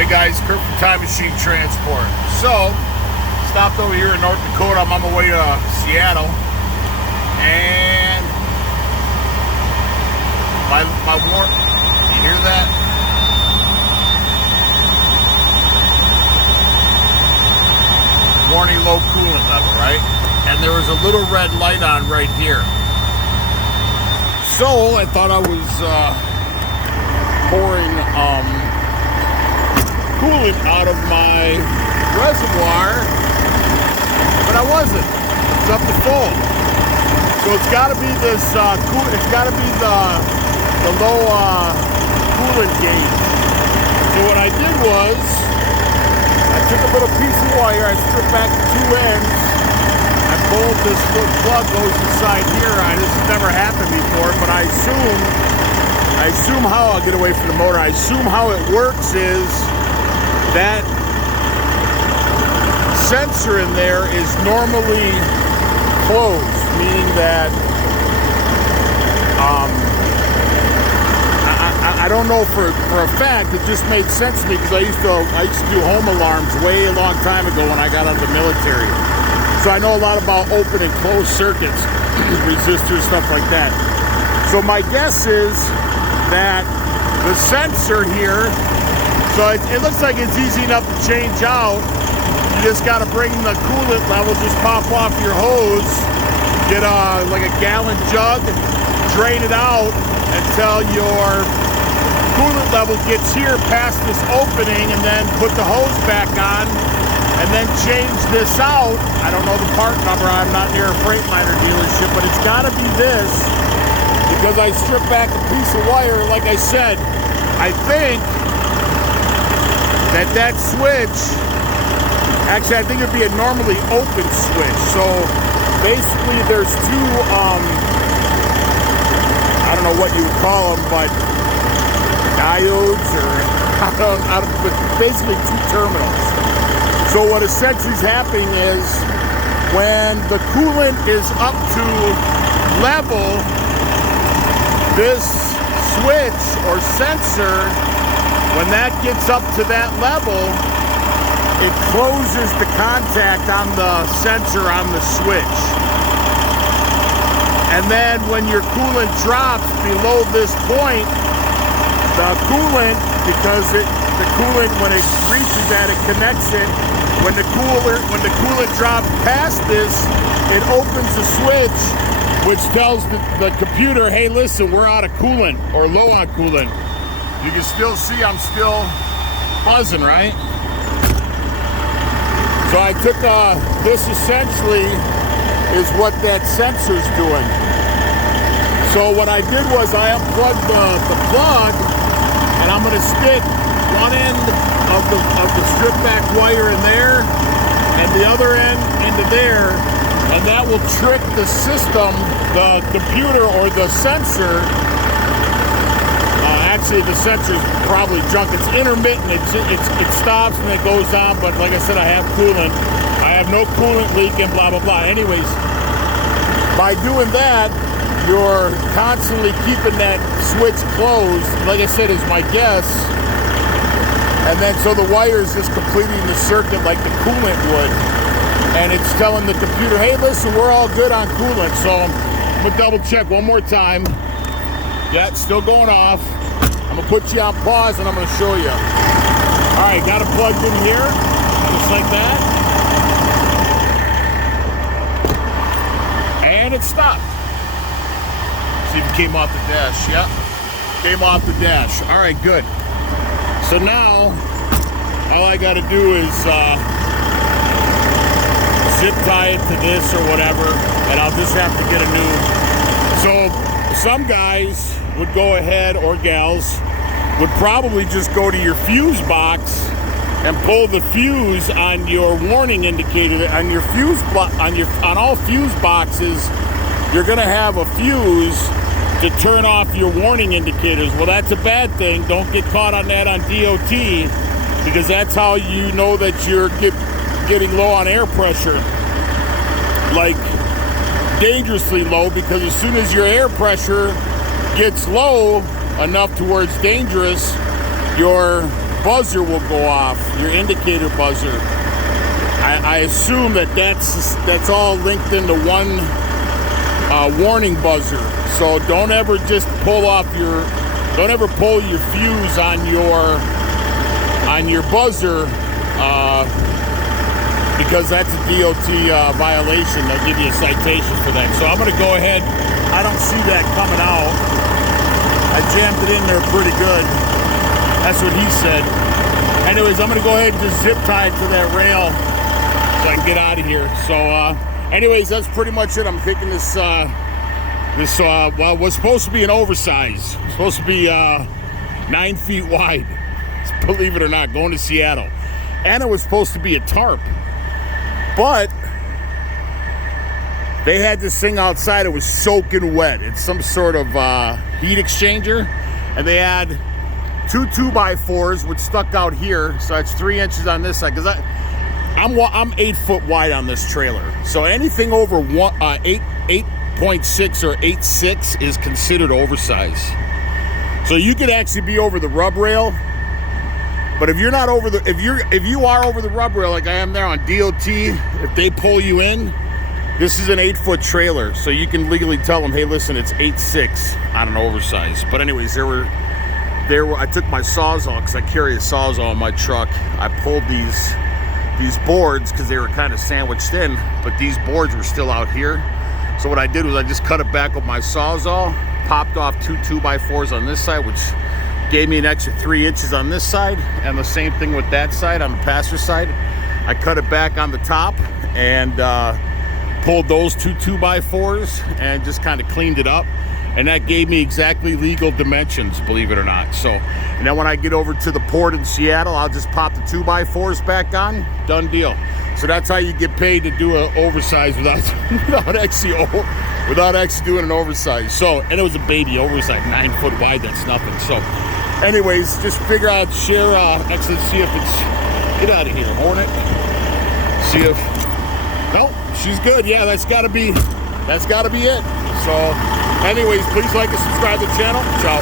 Hey guys, Kurt from Time Machine Transport. So, stopped over here in North Dakota. I'm on my way to Seattle. And my you hear that? Warning low coolant level, right? And there was a little red light on right here. So, I thought I was pouring coolant out of my reservoir, but I wasn't. It's up to full. So it's got to be this it's got to be the low coolant gauge. So what I did was I took a little piece of wire, I stripped back the two ends, I pulled this little plug goes inside here. This has never happened before, but I assume how I'll get away from the motor. I assume how it works is that sensor in there is normally closed, meaning that I don't know for a fact. It just made sense to me because I used to do home alarms way a long time ago when I got out of the military. So I know a lot about open and closed circuits, resistors, stuff like that. So my guess is that the sensor here, so it looks like it's easy enough to change out. You just got to bring the coolant level, just pop off your hose, get like a gallon jug, drain it out until your coolant level gets here past this opening, and then put the hose back on, and then change this out. I don't know the part number, I'm not near a Freightliner dealership, but it's got to be this, because I stripped back a piece of wire. Like I said, I think that switch, actually I think it'd be a normally open switch. So basically there's two, I don't know what you would call them, but diodes or, but basically two terminals. So what essentially is happening is when the coolant is up to level, this switch or sensor, when that gets up to that level, it closes the contact on the sensor on the switch. And then when your coolant drops below this point, the coolant, because the coolant, when it reaches that, it connects it. When the coolant drops past this, it opens the switch, which tells the computer, hey, listen, we're out of coolant or low on coolant. You can still see I'm still buzzing, right? So I took, this essentially is what that sensor's doing. So what I did was I unplugged the plug, and I'm gonna stick one end of the strip back wire in there, and the other end into there, and that will trick the system, the computer or the sensor. Actually, the sensor's probably junk. It's intermittent. It stops and it goes on. But like I said, I have coolant. I have no coolant leaking. Blah blah blah. Anyways, by doing that, you're constantly keeping that switch closed. Like I said, is my guess. And then so the wire is just completing the circuit like the coolant would, and it's telling the computer, hey, listen, we're all good on coolant. So I'm gonna double check one more time. Yeah, it's still going off. I'm gonna put you on pause and I'm gonna show you. All right, got it plugged in here, just like that. And it stopped. See if it came off the dash. Yep, came off the dash. All right, good. So now, all I gotta do is zip tie it to this or whatever, and I'll just have to get a new. So some guys would go ahead, or gals, would probably just go to your fuse box and pull the fuse on your warning indicator. On your fuse on all fuse boxes, you're gonna have a fuse to turn off your warning indicators. Well, that's a bad thing. Don't get caught on that on DOT, because that's how you know that you're getting low on air pressure. Like dangerously low, because as soon as your air pressure gets low enough to where it's dangerous, your buzzer will go off, your indicator buzzer. I assume that's all linked into one warning buzzer. So don't ever just pull your fuse on your buzzer, because that's a DOT violation. They'll give you a citation for that. So I'm going to go ahead. I don't see that coming out. I jammed it in there pretty good. That's what he said. Anyways, I'm going to go ahead and just zip tie it to that rail so I can get out of here. So anyways, that's pretty much it. I'm thinking this well, was supposed to be an oversize. It's supposed to be 9 feet wide, believe it or not, going to Seattle. And it was supposed to be a tarp. But they had this thing outside. It was soaking wet. It's some sort of heat exchanger. And they had 2 2x4s, which stuck out here. So that's 3 inches on this side. Because I'm 8 foot wide on this trailer. So anything over 8.6 or 8.6 is considered oversized. So you could actually be over the rub rail. But if you're not over the, if you are over the rub rail like I am there on DOT, if they pull you in, this is an 8 foot trailer, so you can legally tell them, hey, listen, it's 8.6 on an oversize. But anyways, I took my Sawzall because I carry a Sawzall in my truck. I pulled these boards because they were kind of sandwiched in, but these boards were still out here. So what I did was I just cut it back with my Sawzall, popped off 2 2x4s on this side, which gave me an extra 3 inches on this side, and the same thing with that side on the passenger side. I cut it back on the top and pulled those 2 2x4s and just kind of cleaned it up, and that gave me exactly legal dimensions, believe it or not. So, and then when I get over to the port in Seattle, I'll just pop the 2x4s back on, done deal. So that's how you get paid to do an oversize without actually doing an oversize. So, and it was a baby oversize, 9 foot wide, that's nothing. So anyways, just figure out, share, actually see if it's, get out of here, Hornet. See if, no, she's good. Yeah, that's gotta be it. So anyways, please like and subscribe to the channel. Ciao.